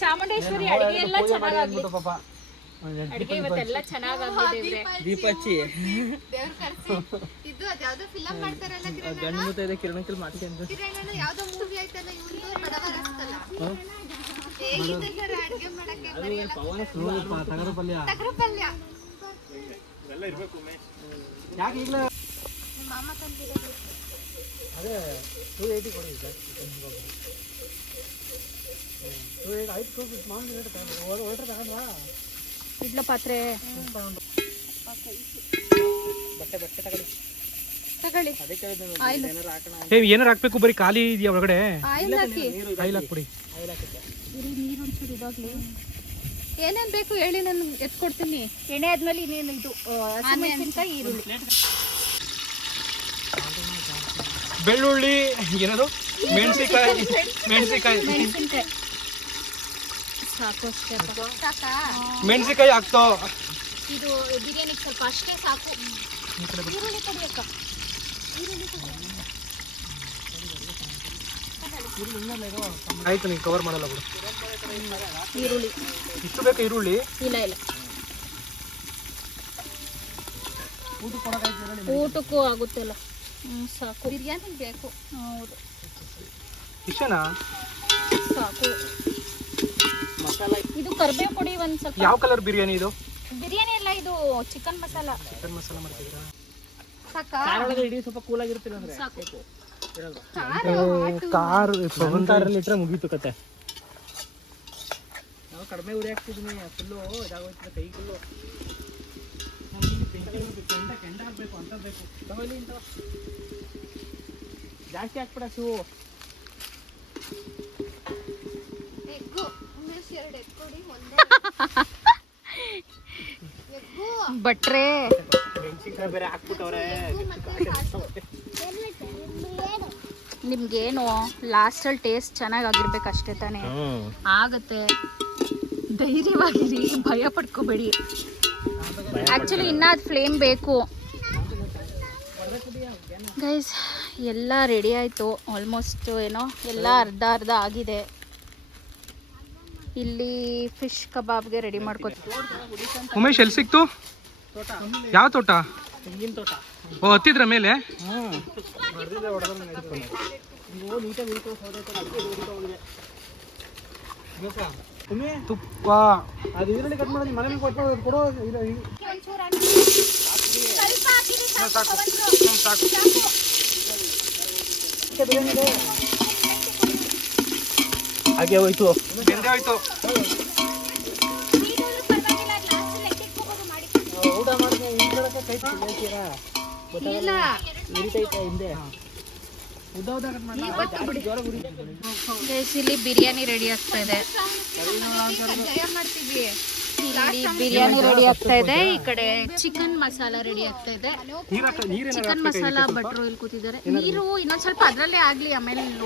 ಚಾಮುಂಡೇಶ್ವರಿ ಅಡ್ಗೆ ಎಲ್ಲ ಚೆನ್ನಾಗಾಗ್ಲಿ. ಅಡ್ಗೆ ಇವತ್ತೆಲ್ಲ ಚೆನ್ನಾಗಾಗಿದೆ. ದೀಪ ಹಚ್ಚಿ ದೇವ್ರ ಕರ್ಸಿ. ಇದು ಅದ್ಯಾವ್ದೋ ಫಿಲಂ ಮಾಡ್ತಾರಲ್ಲ ಕಿರಣ್ ಯಾವ್ದೋ ಮೂವಿ ಆಯ್ತಲ್ಲ ಇವ್ನು ಬಡವ ರಸ್ತಲ್ಲ. ಹೇಗಿದ್ದಾರೆ ಅಡ್ಗೆ ಮಾಡಕ್ಕೆ ತಗರ ಪಲ್ಯ. ಯಾಕೆ ಈಗಲೇ ನಿಮ್ಮ ಮಾಮ ತಂದಿರೋದು ಅದೇ 280 ಕೊಡಿ. 280 ಆಯ್ತು. ಮಾಮೂಲಿ ರೇಟ್ ಹೊರಟ್ರೆ ತಗೊಂಡ್ವಾ ಇಡ್ಲ ಪಾತ್ರೆ ತಗೊಳ್ಳಿ. ಏನಾರು ಹಾಕ್ಬೇಕು? ಬರೀ ಖಾಲಿ ಇದೆಯಾ ಒಳಗಡೆ? ಆಯಿಲ್ ಹಾಕಿ. ಆಯಿಲ್ ಹಾಕ್ಬಿಡಿ. ನೀರು ಒಂಚೂರು ಇದಾಗ್ಲಿ. ಏನೇನ್ ಬೇಕು ಹೇಳಿ, ನಾನು ಎತ್ಕೊಡ್ತೀನಿ. ಎಣ್ಣೆ ಆದ್ಮೇಲೆ ಇನ್ನೇನು ಇದು ಹಸಿಮೆಣಸಿನಕಾಯಿ, ಈರುಳ್ಳಿ, ಬೆಳ್ಳುಳ್ಳಿ, ಏನದು ಮೆಣಸಿನಕಾಯಿ. ಸಾಕು ಅಷ್ಟೇ. ಸಾಕಾ? ಮೆಣಸಿನಕಾಯಿ ಹಾಕ್ತೋ. ಇದು ಬಿರಿಯಾನಿಗೆ ಸ್ವಲ್ಪ ಅಷ್ಟೇ ಸಾಕು. ಈರುಳ್ಳಿ ಕಡಿಯಕ್ಕ. ಆಯ್ತು, ನೀವು ಕವರ್ ಮಾಡಲ್ಲ ಬಿಡು. ಈರುಳ್ಳಿ ಇಷ್ಟು ಬೇಕಾ ಈರುಳ್ಳಿ? ಇಲ್ಲ ಊಟಕ್ಕೂ ಆಗುತ್ತಲ್ಲ. ಸಾಕು. ಬಿರಿಯಾನಿ ಬೇಕು. ಹೌದು ಇಷ್ಟನಾ? ಸಾಕು. ಇದು ಕರ್ಬೇವು ಕೊಡಿ ಒಂದ್ ಸ್ವಲ್ಪ. ಯಾವ ಕಲರ್ ಬಿರಿಯಾನಿ ಇದು? ಬಿರಿಯಾನಿ ಎಲ್ಲ ಇದು ಚಿಕನ್ ಮಸಾಲ. ಚಿಕನ್ ಮಸಾಲ ಮಾಡ್ತಿದ್ರಾ? ಸಾಕಾ? ಸ್ವಲ್ಪ ಕೂಲ್ ಆಗಿರ್ತಿಲ್ಲ ಅಂದ್ರೆ ಸಾಕು. ಕಾರಲ್ಲಿ ಇಟ್ರೆ ಮುಗೀತು ಕತೆ. ನಾವು ಕಡಿಮೆ ಉರಿ ಹಾಕ್ತಿದ್ದೀನಿ. ಫುಲ್ಲು ಇದಾಗೋಯ್ತದೆ ಕೈ ಫುಲ್ಲು. ಕೆಂಡ ಹಾಕ್ಬೇಕು ಅಂತ ಬೇಕು. ತಗೊಳ್ಳಿ ಇಂತ ಜಾಸ್ತಿ ಹಾಕ್ಬಿಡ ಶಿವು. ಎಗ್ಗು ಉಮೇಶ್ 2 ಎಗ್ ಕೊಡಿ. ಒಂದೇ ಎಗ್ಗು ಬಟ್ರೆ ಮೆಣಸಿನಕಾಯಿ ಬೇರೆ ಹಾಕ್ಬಿಟ್ಟವ್ರೆ. ಮತ್ತೆ ಸಾಸು. ನಿಮ್ಗೇನು ಲಾಸ್ಟಲ್ಲಿ ಟೇಸ್ಟ್ ಚೆನ್ನಾಗಿರ್ಬೇಕು ಅಷ್ಟೇ ತಾನೇ. ಆಗತ್ತೆ, ಧೈರ್ಯವಾಗಿರಿ, ಭಯ ಪಡ್ಕೋಬೇಡಿ. ಆಕ್ಚುಲಿ ಇನ್ನ ಅದು ಫ್ಲೇಮ್ ಬೇಕು. ಗೈಸ್ ಎಲ್ಲ ರೆಡಿ ಆಯಿತು ಆಲ್ಮೋಸ್ಟ್ ಏನೋ ಎಲ್ಲ ಅರ್ಧ ಅರ್ಧ ಆಗಿದೆ. ಇಲ್ಲಿ ಫಿಶ್ ಕಬಾಬ್ಗೆ ರೆಡಿ ಮಾಡ್ಕೊತೀವಿ. ಉಮೇಶ್ ಎಲ್ಲಿ ಸಿಕ್ತು? ಯಾವ ತೋಟ? ಓ ಹತ್ತಿದ್ರ ಮೇಲೆ ತುಪ್ಪ ಅದು ಇದರಲ್ಲಿ ಕಟ್ ಮಾಡಿ ಮನೇಲಿ ಕೊಟ್ಟು ಕೊಡೋ ಹಾಗೆ ಹೋಯ್ತು ಬೆಂದೆ ಹೋಯ್ತು. ಊಟ ಮಾಡಿದ್ರೆ ಹಿಂದ್ಗಡೆ ಕೈ ಹೇಳ್ತೀರಾ ಉರಿತೈತೆ ಹಿಂದೆ ಉದ್ದ ಉದ್ದ ಕಟ್ ಮಾಡಿ ಜ್ವರ ಉರಿ. ಇಲ್ಲಿ ಬಿರಿಯಾನಿ ರೆಡಿ ಆಗ್ತಾ ಇದೆ. ಇಲ್ಲಿ ಬಿರಿಯಾನಿ ರೆಡಿ ಆಗ್ತಾ ಇದೆ. ಈ ಕಡೆ ಚಿಕನ್ ಮಸಾಲ ರೆಡಿ ಆಗ್ತಾ ಇದೆ. ಚಿಕನ್ ಮಸಾಲ ಭಟ್ರು ಇಲ್ಲಿ ಕೂತಿದ್ದಾರೆ. ನೀರು ಇನ್ನೊಂದ್ ಸ್ವಲ್ಪ ಅದ್ರಲ್ಲೇ ಆಗ್ಲಿ, ಆಮೇಲೆ ನೀರು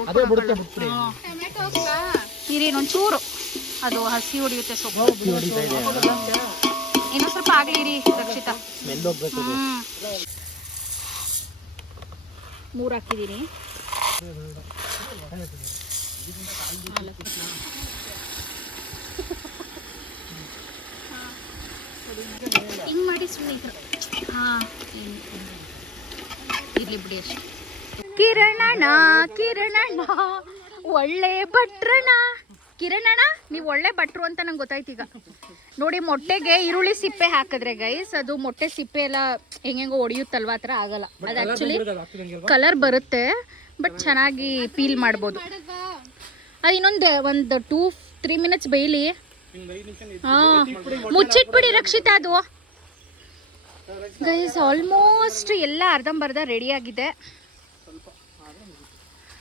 ಇನ್ನೊಂದ್ ಚೂರು ಅದು ಹಸಿ ಹೊಡಿಯುತ್ತೆ ಸೊಪ್ಪು. ಇನ್ನೊಂದ್ ಸ್ವಲ್ಪ ಆಗ್ಲಿ ರೀ ರಕ್ಷಿತಾ. ಮೂರು ಹಾಕಿದೀನಿ. ಹಿಂಗ್ ಮಾಡಿ ಸುಮ್ಮನೆ ಇರ್ಲಿ ಬಿಡಿ ಅಷ್ಟೇ. ಕಿರಣಣ್ಣ ಕಿರಣಣ್ಣ ಒಳ್ಳೆ ಭಟ್ರಣ್ಣ. ಕಿರಣಣ್ಣ ನೀವು ಒಳ್ಳೆ ಭಟ್ರು ಅಂತ ನಂಗೆ ಗೊತ್ತಾಯ್ತು ಈಗ. ನೋಡಿ ಮೊಟ್ಟೆಗೆ ಈರುಳ್ಳಿ ಸಿಪ್ಪೆ ಹಾಕಿದ್ರೆ ಗೈಸ್ ಅದು ಮೊಟ್ಟೆ ಸಿಪ್ಪೆ ಎಲ್ಲ ಹೆಂಗೆಂಗೋ ಹೊಡಿಯುತ್ತಲ್ವ, ಆ ಥರ ಆಗಲ್ಲ. ಅದು ಆ್ಯಕ್ಚುಲಿ ಕಲರ್ ಬರುತ್ತೆ, ಬಟ್ ಚೆನ್ನಾಗಿ ಪೀಲ್ ಮಾಡ್ಬೋದು. ಅದು ಇನ್ನೊಂದು 2-3 ಮಿನಿಟ್ಸ್ ಬೇಯಲಿ. ಹಾಂ ಮುಚ್ಚಿಟ್ಬಿಡಿ ರಕ್ಷಿತಾ. ಅದು ಗೈಸ್ ಆಲ್ಮೋಸ್ಟ್ ಎಲ್ಲ ಅರ್ಧಂಬರ್ಧ ರೆಡಿ ಆಗಿದೆ.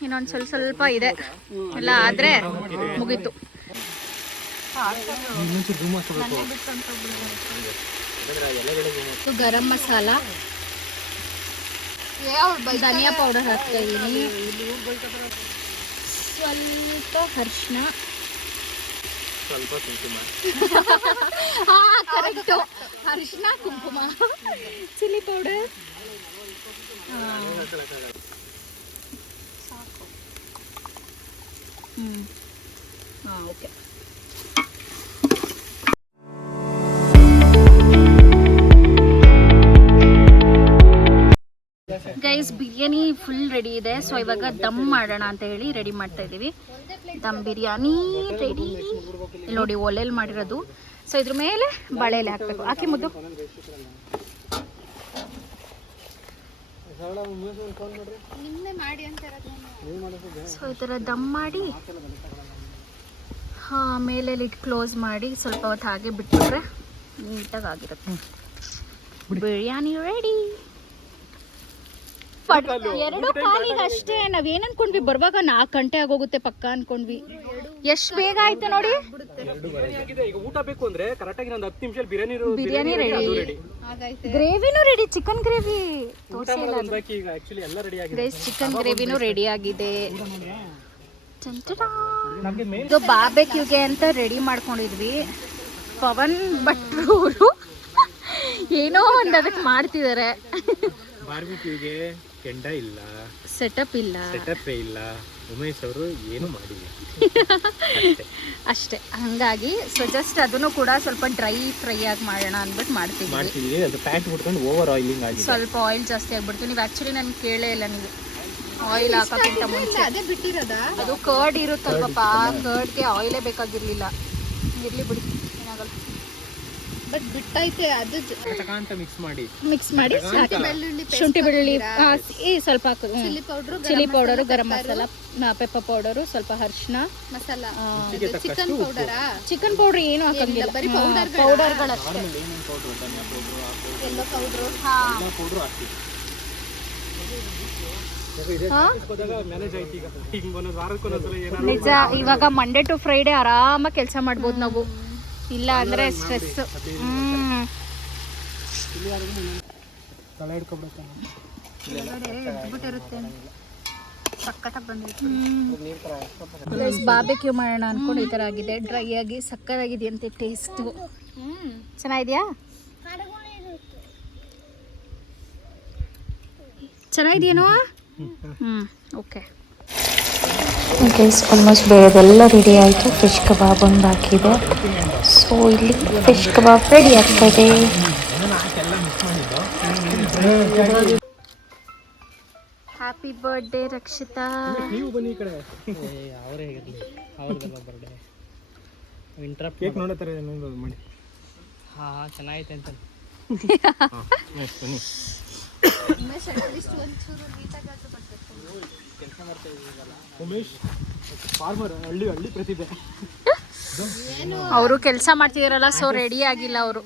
ಇನ್ನೊಂದು ಸ್ವಲ್ಪ ಇದೆ, ಎಲ್ಲ ಆದರೆ ಮುಗೀತು. ಗರಂ ಮಸಾಲ, ಧನಿಯಾ ಪೌಡರ್ ಹಾಕ್ತಾ ಇದ್ದೀನಿ, ಸ್ವಲ್ಪ ಅರಿಶಿನ, ಸ್ವಲ್ಪ ಕುಂಕುಮ, ಕರೆಕ್ಟು ಅರಿಶಿನ ಕುಂಕುಮ, ಚಿಲ್ಲಿ ಪೌಡರ್ ಸಾಕು. Okay. Guys biryani full ready ಇದೆ. ಸೊ ಇವಾಗ ದಮ್ ಮಾಡೋಣ ಅಂತ ಹೇಳಿ ರೆಡಿ ಮಾಡ್ತಾ ಇದ್ದೀವಿ. ದಮ್ ಬಿರಿಯಾನಿ ರೆಡಿ. ಇಲ್ಲಿ ನೋಡಿ ಒಲೆಯಲ್ಲಿ ಮಾಡಿರೋದು. ಸೊ ಇದ್ರ ಮೇಲೆ ಬಾಳೆಲೆ ಹಾಕ್ಬೇಕು. ಹಾಕಿ ಮುದ್ದು. ಸೊ ಈ ಥರ ದಮ್ ಮಾಡಿ ಮೇಲೆ ಲಿಡ್ ಕ್ಲೋಸ್ ಮಾಡಿ ಸ್ವಲ್ಪ ಹೊತ್ತು ಹಾಗೆ ಬಿಟ್ಬಿಟ್ರೆ ನೀಟಾಗಿ ಆಗಿರುತ್ತೆ. ಬಿರಿಯಾನಿ ರೆಡಿ. 2 ಕಾಲಿಗೆ ಅಷ್ಟೇ. ನಾವೇನ್ ಅನ್ಕೊಂಡ್ವಿ, ಬರುವಾಗ 4 ಗಂಟೆ ಆಗೋಗುತ್ತೆ ಪಕ್ಕ ಅನ್ಕೊಂಡ್ವಿ. ಎಷ್ಟು ಬೇಗ ಆಯ್ತು ನೋಡಿ. ಈಗ ಊಟ ಬೇಕು ಅಂದ್ರೆ ಕರೆಕ್ಟಾಗಿ ಒಂದು 10 ನಿಮಿಷ ಬಿರಿಯಾನಿ ರೆಡಿ, ಗ್ರೇವಿನೂ ready. Chicken gravy guys, chicken ಗ್ರೇವಿನೂ ರೆಡಿ ಆಗಿದೆ. ಇದು ಬಾರ್ಬೆಕ್ಯೂಗೆ ಅಂತ ರೆಡಿ ಮಾಡ್ಕೊಂಡಿದ್ವಿ. ಪವನ್ ಭಟ್ರು ಏನೋ ಒಂದು ಅದಕ್ಕೆ ಮಾಡ್ತಿದ್ದಾರೆ. ಬಾರ್ಬಿಕ್ಯೂಗೆ ಕೆಂಡ ಇಲ್ಲ, ಸೆಟಪ್ ಇಲ್ಲ, ಉಮೇಶ್ ಅವರು ಏನು ಮಾಡಿಲ್ಲ ಅಷ್ಟೇ. ಹಂಗಾಗಿ ಸೊ ಜಸ್ಟ್ ಅದನ್ನು ಕೂಡ ಸ್ವಲ್ಪ ಡ್ರೈ ಫ್ರೈ ಆಗಿ ಮಾಡೋಣ ಅಂದ್ಬಿಟ್ಟು ಮಾಡ್ತಿದ್ವಿ. ಅದು ಪ್ಯಾಟ್ ಬಿಟ್ಕೊಂಡು ಓವರ್ ಆಯಿಲಿಂಗ್ ಆಗಿದೆ. ಸ್ವಲ್ಪ ಆಯಿಲ್ ಜಾಸ್ತಿ ಆಗ್ಬಿಡ್ತು. ನೀವು ಆ್ಯಕ್ಚುಲಿ ನನ್ಗೆ ಕೇಳೇ ಇಲ್ಲ, ನೀವು ಆಯಿಲ್ ಹಾಕೋಕ್ಕಿಂತ ಮುಂಚೆ ಅದೇ ಬಿಟ್ಟಿರೋದ. ಅದು ಕರ್ಡ್ ಇರುತ್ತಲ್ವಪ್ಪ, ಕರ್ಡ್ಗೆ ಆಯಿಲೇ ಬೇಕಾಗಿರ್ಲಿಲ್ಲ. ಇರ್ಲಿ ಬಿಡಿ, ಏನಾಗಲ್ಲ. ಬಟ್ ಬಿಟ್ಟೈತೆ ಅದು ಮಿಕ್ಸ್ ಮಾಡಿ ಶುಂಠಿ ಬೆಳ್ಳುಳ್ಳಿ ಸ್ವಲ್ಪ ಹಾಕು. Chilli powder, garam masala, pepper powder, ಸ್ವಲ್ಪ ಅರಿಶಿನ, ಮಸಾಲ, ಚಿಕನ್ ಪೌಡರಾ? ಚಿಕನ್ ಪೌಡರ್ ಏನು ಹಾಕಂಗಿಲ್ಲ, ಬರೀ ಪೌಡರ್ಗಳಷ್ಟೇ. ಎಲ್ಲ ಪೌಡ್ರು. ನಿಜ, ಇವಾಗ ಮಂಡೇ ಟು ಫ್ರೈಡೆ ಆರಾಮಾಗಿ ಕೆಲಸ ಮಾಡ್ಬೋದು ನಾವು. ಇಲ್ಲ ಅಂದ್ರೆ ಸ್ಟ್ರೆಸ್. ಬಾರ್ಬೆಕ್ಯೂ ಮಾಡೋಣ ಅನ್ಕೊಂಡು ಈ ತರ ಆಗಿದೆ. ಡ್ರೈ ಆಗಿ ಸಕ್ಕತ್ತಾಗಿದೆ ಅಂತೆ. ಟೇಸ್ಟ್ ಚೆನ್ನಾಗಿದ್ಯಾ? ಚೆನ್ನಾಗಿದೆಯೇನೋ? ಓಕೆ ಗೈಸ್ ಆಲ್ಮೋಸ್ಟ್ ಬೇರೆದೆಲ್ಲ ರೆಡಿ ಆಯಿತು. ಫಿಶ್ ಕಬಾಬ್ ಒಂದು ಬಾಕಿದೆ. ಸೊ ಇಲ್ಲಿ ಫಿಶ್ ಕಬಾಬ್ ರೆಡಿ ಆಗ್ತಾ ಇದೆ. Happy birthday Rakshita. ನೀವು ಬನ್ನಿ ಈ ಕಡೆ. ಅವರೇ ಹೇಗಿರಲಿ, ಅವ್ರದ್ದೆಲ್ಲ ಬರ್ಡೇ ಇಂಟ್ರಪ್ಟ್ ಕೇಕ್ ನೋಡತ್ತಾರೆ ಮಾಡಿ. ಹಾಂ ಚೆನ್ನಾಗೈತೆ ಅಂತ. ಬನ್ನಿ. ಉಮೇಶ್ ಫಾರ್ಮರ್, ಹಳ್ಳಿ ಪ್ರತಿಭೆ. ಅವರು ಕೆಲಸ ಮಾಡ್ತಿದಾರಲ್ಲ, ಸೊ ರೆಡಿ ಆಗಿಲ್ಲ ಅವರು.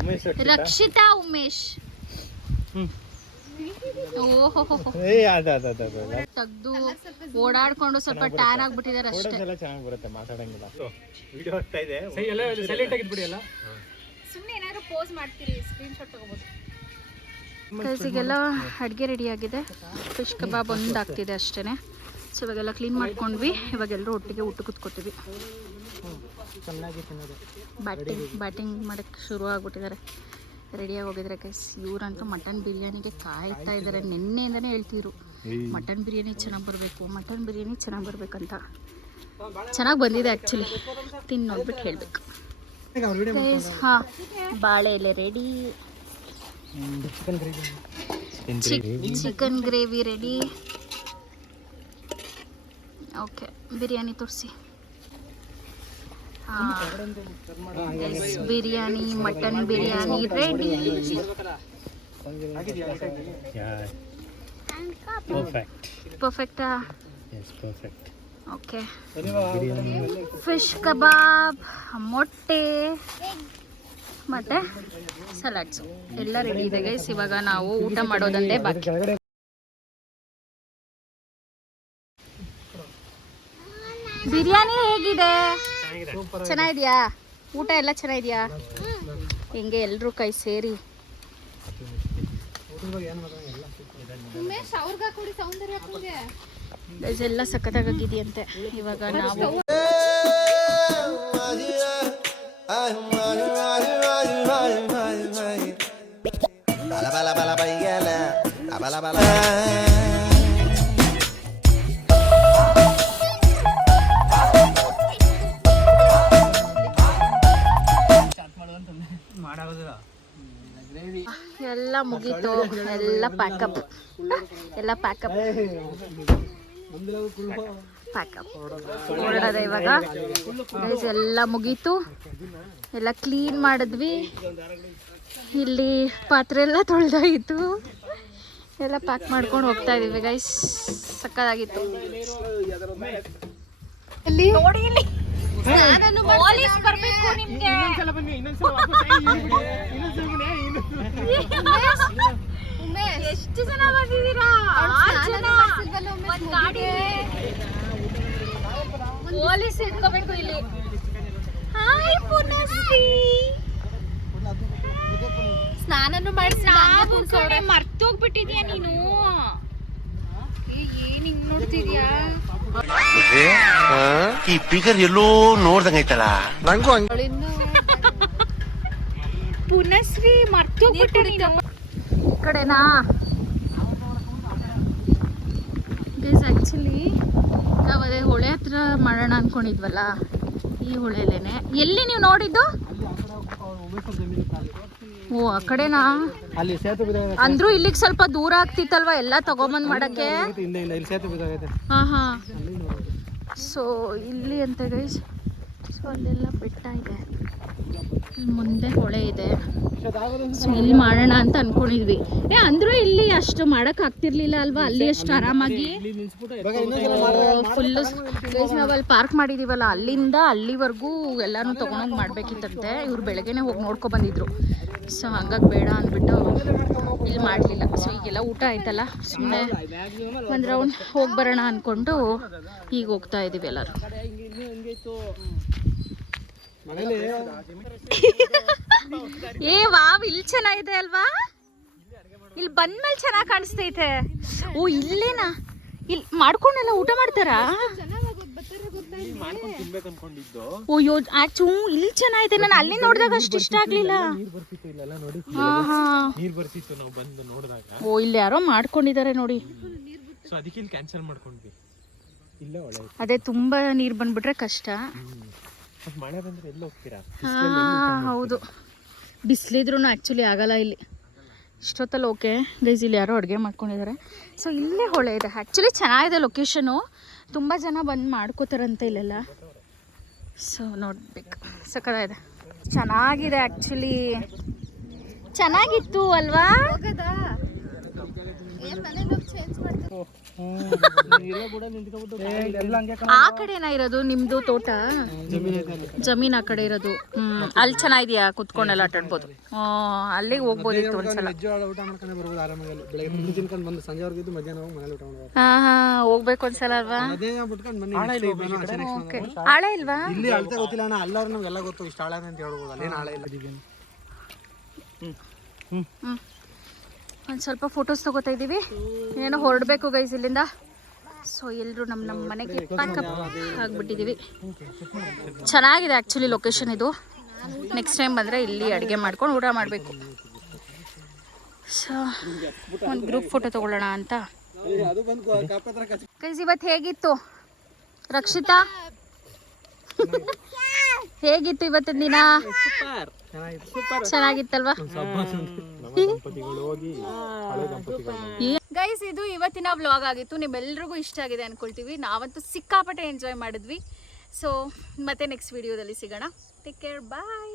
ಉಮೇಶ್ ರಕ್ಷಿತಾ ಉಮೇಶ್. ಓಹೋ ತೆಗ್ದು ಓಡಾಡ್ಕೊಂಡು ಸ್ವಲ್ಪ ಟ್ಯಾನ್ ಆಗ್ಬಿಟ್ಟಿದ್ದಾರೆ ಅಷ್ಟೇ. ಚೆನ್ನಾಗಿ ಬರುತ್ತೆ, ಮಾತಾಡಂಗಿಲ್ಲ. ವಿಡಿಯೋ ಆಗ್ತಾ ಇದೆ. ಸೈಲೆಂಟ್ ಆಗಿದ್ಬಿಡಿ ಎಲ್ಲ. ಸುಮ್ಮನೆ ಏನಾದ್ರು ಪೋಸ್ ಮಾಡ್ತೀರಿ, ಸ್ಕ್ರೀನ್ ಶಾಟ್ ತಗೋಬಹುದು. ಕೈಸಿಗೆಲ್ಲ ಅಡುಗೆ ರೆಡಿ ಆಗಿದೆ. ಫಿಶ್ ಕಬಾಬ್ ಒಂದು ಆಗ್ತಿದೆ ಅಷ್ಟೇ. ಸೊ ಇವಾಗೆಲ್ಲ ಕ್ಲೀನ್ ಮಾಡ್ಕೊಂಡ್ವಿ. ಇವಾಗೆಲ್ಲರೂ ಒಟ್ಟಿಗೆ ಊಟ ಕೂತ್ಕೋತೀವಿ. ಬ್ಯಾಟಿಂಗ್ ಮಾಡೋಕ್ಕೆ ಶುರು ಆಗ್ಬಿಟ್ಟಿದ್ದಾರೆ. ರೆಡಿಯಾಗಿ ಹೋಗಿದ್ದಾರೆ ಗೈಸ್. ಇವರಂತೂ ಮಟನ್ ಬಿರಿಯಾನಿಗೆ ಕಾಯ್ತಾ ಇದ್ದಾರೆ. ನಿನ್ನೆಯಿಂದನೇ ಹೇಳ್ತಿದ್ರು ಮಟನ್ ಬಿರಿಯಾನಿ ಚೆನ್ನಾಗಿ ಬರಬೇಕಂತ. ಚೆನ್ನಾಗಿ ಬಂದಿದೆ ಆ್ಯಕ್ಚುಲಿ. ತಿಂದು ನೋಡ್ಬಿಟ್ಟು ಹೇಳಬೇಕು. ಹಾಂ, ಬಾಳೆ ಎಲೆ ready, chicken gravy ready. Okay, biryani ತೋರಿಸಿ. Biryani, mutton biryani ready. ಪರ್ಫೆಕ್ಟಾ? ಓಕೆ. ಫಿಶ್ ಕಬಾಬ್, ಮೊಟ್ಟೆ ಮತ್ತೆ ಸಲಾಡ್ಸ್ ಎಲ್ಲ ರೆಡಿ ಇದೆ ಗೈಸ್. ಇವಾಗ ನಾವು ಊಟ ಮಾಡೋದಂದೇ ಬಾಕಿ. ಬಿರಿಯಾನಿ ಹೇಗಿದೆ? ಚೆನ್ನಾಗಿದ್ಯಾ? ಊಟ ಎಲ್ಲ ಚೆನ್ನಾಗಿದ್ಯಾ? ಹಿಂಗೆ ಎಲ್ಲರೂ ಕೈ ಸೇರಿ ಎಲ್ಲ ಸಖತ್ತಾಗಿದೆಯಂತೆ. ಇವಾಗ ನಾವು ಎಲ್ಲ ಮುಗೀತು. ಎಲ್ಲ ಪ್ಯಾಕಪ್ ಹೊರಡೋದ ಇವಾಗ. ಎಲ್ಲ ಮುಗೀತು, ಎಲ್ಲ ಕ್ಲೀನ್ ಮಾಡಿದ್ವಿ. ಇಲ್ಲಿ ಪಾತ್ರೆ ಎಲ್ಲ ತೊಳೆದಾಯಿತು. ಎಲ್ಲ ಪ್ಯಾಕ್ ಮಾಡ್ಕೊಂಡು ಹೋಗ್ತಾ ಇದೀವಿ ಗೈಸ್. ಸಕ್ಕತ್ತಾಗಿತ್ತು. ನೋಡಿ ಇಲ್ಲಿ ಪೊಲೀಸ್ ಬರ್ಬೇಕು ನಿಮ್ಗೆ. ಎಷ್ಟು ಜನ ಬಂದಿದ್ದೀರಾ? ಪೊಲೀಸ್ ಇಟ್ಕೋಬೇಕು ಇಲ್ಲಿ. ಹಾಯ್ ಪುನಸ್ವಿ. ಸ್ನಾನನು ಮಾಡಿಸಿ ಮರ್ತೋಗ್ಬಿಟ್ಟಿದ್ಯಾ ನೀನು? ಏನ್ ಹಿಂಗ್ ನೋಡ್ತಿದ್ಯಾ? ಈ ಫಿಗರ್ ಎಲ್ಲೋ ನೋಡ್ದಂಗೈತಲ್ಲ. ನಂಗೂ ಪುನಸ್ವಿ ಮರ್ತೋಗ್ಬಿಟ್ಟೆ ನೀನು. ಈ ಕಡೆನಾ ಗೈಸ್? ಆ್ಯಕ್ಚುಲಿ ನಾವು ಅದೇ ಹೊಳೆ ಹತ್ರ ಮಾಡೋಣ ಅಂದ್ಕೊಂಡಿದ್ವಲ್ಲ, ಈ ಹೊಳೆಲೇನೆ. ಎಲ್ಲಿ ನೀವು ನೋಡಿದ್ದು? ಓ, ಆ ಕಡೆನಾ? ಅಲ್ಲಿ ಸೇತು ಬಿದ್ದಾಗಿದೆ. ಅಂದ್ರೂ ಇಲ್ಲಿಗೆ ಸ್ವಲ್ಪ ದೂರ ಆಗ್ತಿತ್ತಲ್ವಾ ಎಲ್ಲ ತಗೊಂಬಂದ್ ಮಾಡಕ್ಕೆ. ಇಲ್ಲಿ ಸೇತು ಬಿದ್ದಾಗಿದೆ. ಹಾ. ಸೊ ಇಲ್ಲಿ ಅಂತ ಗೈಸ್. ಸೊ ಅಲ್ಲೆಲ್ಲ ಬೆಟ್ಟ ಇದೆ, ಮುಂದೆ ಹೊಳೆ ಇದೆ. ಸೊ ಇಲ್ಲಿ ಮಾಡೋಣ ಅಂತ ಅನ್ಕೊಂಡಿದ್ವಿ. ಅಂದ್ರೂ ಇಲ್ಲಿ ಅಷ್ಟು ಮಾಡಕ್ ಆಗ್ತಿರ್ಲಿಲ್ಲ ಅಲ್ವಾ? ಅಲ್ಲಿ ಅಷ್ಟು ಆರಾಮಾಗಿ ಫುಲ್ಲು ನಾವು ಅಲ್ಲಿ ಪಾರ್ಕ್ ಮಾಡಿದೀವಲ್ಲ, ಅಲ್ಲಿಂದ ಅಲ್ಲಿವರೆಗೂ ಎಲ್ಲಾನು ತಗೊಂಡೋಗಿ ಮಾಡ್ಬೇಕಿತ್ತಂತೆ. ಇವ್ರು ಬೆಳಗ್ಗೆನೆ ಹೋಗಿ ನೋಡ್ಕೊ ಬಂದಿದ್ರು. ಸೊ ಹಂಗಾಗಿ ಬೇಡ ಅಂದ್ಬಿಟ್ಟು ಇಲ್ಲಿ ಮಾಡಲಿಲ್ಲ. ಸೊ ಈಗೆಲ್ಲ ಊಟ ಆಯ್ತಲ್ಲ, ಸುಮ್ಮನೆ ಒಂದು ರೌಂಡ್ ಹೋಗಿ ಬರೋಣ ಅಂದ್ಕೊಂಡು ಈಗ ಹೋಗ್ತಾ ಇದ್ದೀವಿ ಎಲ್ಲರೂ. ಏ ವಾವ್, ಇಲ್ಲಿ ಚೆನ್ನಾಗಿದೆ ಅಲ್ವಾ? ಇಲ್ಲಿ ಬಂದ್ಮೇಲೆ ಚೆನ್ನಾಗಿ ಕಾಣಿಸ್ತೈತೆ. ಓ ಇಲ್ಲೇನಾ? ಇಲ್ಲಿ ಮಾಡ್ಕೊಂಡೆಲ್ಲ ಊಟ ಮಾಡ್ತಾರಾ? ಮಾಡ್ಕೊಂಡು ತಿನ್ಬೇಕು ಅನ್ಕೊಂಡಿದ್ದು. ಅಯ್ಯೋ ಆಕ್ಚು ಇಲ್ಲಿ ಚೆನ್ನಾಗಿದೆ, ನಾನು ಅಲ್ಲಿ ನೋಡಿದಾಗ ಅಷ್ಟು ಇಷ್ಟ ಆಗ್ಲಿಲ್ಲ. ನೀರ್ ಬರ್ತಿತ್ತು ಇಲ್ಲೆಲ್ಲ ನೋಡಿ, ನೀರ್ ಬರ್ತಿತ್ತು ನಾವು ಬಂದು ನೋಡಿದಾಗ. ಓ ಇಲ್ಲಿ ಯಾರೋ ಮಾಡ್ಕೊಂಡಿದ್ದಾರೆ ನೋಡಿ. ಸೊ ಅದಕ್ಕೆ ಇಲ್ಲಿ ಕ್ಯಾನ್ಸಲ್ ಮಾಡ್ಕೊಂಡ್ವಿ. ಇಲ್ಲೇ ಒಳ್ಳೆ ಅದೇ ತುಂಬಾ ನೀರ್ ಬಂದ್ಬಿಟ್ರೆ ಕಷ್ಟ. ಮತ್ತೆ ಮಳೆ ಬಂದ್ರೆ ಎಲ್ಲಿ ಹೋಗ್ತೀರಾ? ಹೌದು, ಬಿಸಿಲಿದ್ರು ಆ್ಯಕ್ಚುಲಿ ಆಗಲ್ಲ ಇಲ್ಲಿ ಇಷ್ಟೊತ್ತಲ್ಲಿ. ಓಕೆ ಗೈಸ್, ಇಲ್ಲಿ ಯಾರೋ ಅಡುಗೆ ಮಾಡ್ಕೊಂಡಿದ್ದಾರೆ. ಸೊ ಇಲ್ಲೇ ಹೊಳೆ ಇದೆ, ಆ್ಯಕ್ಚುಲಿ ಚೆನ್ನಾಗಿದೆ ಲೊಕೇಶನು, ತುಂಬ ಜನ ಬಂದು ಮಾಡ್ಕೋತಾರಂತೆ ಇಲ್ಲೆಲ್ಲ. ಸೊ ನೋಡ್ಬೇಕು, ಸಕ್ಕತ್ತಾಗಿದೆ, ಚೆನ್ನಾಗಿದೆ ಆ್ಯಕ್ಚುಲಿ. ಚೆನ್ನಾಗಿತ್ತು ಅಲ್ವಾ? ಹೋಗದಾ ಏನ್ ಮನೆಗೆ ಹೋಗಿ ಚೇಂಜ್ ಮಾಡ್ತಾರೆ. ಆ ಕಡೆನಾ ಇರೋದು ನಿಮ್ದು ತೋಟ? ಜಮೀನ್ ಆ ಕಡೆ ಇರೋದು. ಅಲ್ಲಿ ಚೆನ್ನಾಗಿದೆಯಾ, ಕುತ್ಕೊಂಡೆಲ್ಲ ಆಟ ಆಡ್ಬೋದು. ಅಲ್ಲಿಗೆ ಹೋಗ್ಬೋದಿತ್ತು ಒಂದ್ಸಲ. ಊಟ ಮಾಡ್ಕೊಂಡೆ ಬರ್ಬೋದು ಆರಾಮಾಗಿ. ಬೆಳಗ್ಗೆ ತಿಂಡಿ ತಿನ್ಕೊಂಡು ಬಂದು ಸಂಜೆವರೆಗಿದ್ದು ಮಧ್ಯಾಹ್ನ ಹೋಗಿ ಮನೇಲಿ ಊಟ ಮಾಡ್ಬೋದು. ಹಾ ಹೋಗ್ಬೇಕು ಒಂದ್ಸಲ ಅಲ್ವಾ? ಅದೇ ಬಿಟ್ಕೊಂಡು ಬನ್ನಿ. ಓಕೆ, ಆಳೆ ಇಲ್ವಾ? ಇಲ್ಲಿ ಅಳತೆ ಗೊತ್ತಿಲ್ಲ ಅಣ್ಣ, ಅಲ್ಲವ್ರು ನಮ್ಗೆಲ್ಲ ಗೊತ್ತು ಇಷ್ಟ ಆಳೆ ಅಂತ ಹೇಳ್ಬೋದು. ಅಲ್ಲೇನು ಆಳೆ ಇಲ್ಲ. ಒಂದು ಸ್ವಲ್ಪ ಫೋಟೋಸ್ ತಗೋತಾ ಇದ್ದೀವಿ, ಏನೋ ಹೊರಡಬೇಕು ಗೈಸ್ ಇಲ್ಲಿಂದ. ಸೊ ಎಲ್ಲರೂ ನಮ್ಮ ಮನೆಗೆ ಪ್ಯಾಕಪ್ ಆಗಿಬಿಟ್ಟಿದ್ದೀವಿ. ಚೆನ್ನಾಗಿದೆ ಆ್ಯಕ್ಚುಲಿ ಲೊಕೇಶನ್ ಇದು. ನೆಕ್ಸ್ಟ್ ಟೈಮ್ ಬಂದರೆ ಇಲ್ಲಿ ಅಡುಗೆ ಮಾಡ್ಕೊಂಡು ಊಟ ಮಾಡಬೇಕು. ಸೊ ಒಂದು ಗ್ರೂಪ್ ಫೋಟೋ ತೊಗೊಳ್ಳೋಣ ಅಂತ ಗೈಸ್. ಇವತ್ತು ಹೇಗಿತ್ತು ರಕ್ಷಿತಾ? ಹೇಗಿತ್ತು ಇವತ್ತಿನ ದಿನ? ಚೆನ್ನಾಗಿತ್ತಲ್ವಾ ಗೈಸ್? ಇದು ಇವತ್ತಿನ ವ್ಲಾಗ್ ಆಗಿತ್ತು. ನಿಮ್ಮೆಲ್ರಿಗೂ ಇಷ್ಟ ಆಗಿದೆ ಅನ್ಕೊಳ್ತೀವಿ. ನಾವಂತೂ ಸಿಕ್ಕಾಪಟ್ಟೆ ಎಂಜಾಯ್ ಮಾಡಿದ್ವಿ. ಸೊ ಮತ್ತೆ ನೆಕ್ಸ್ಟ್ ವಿಡಿಯೋದಲ್ಲಿ ಸಿಗೋಣ. ಟೇಕ್ ಕೇರ್, ಬಾಯ್.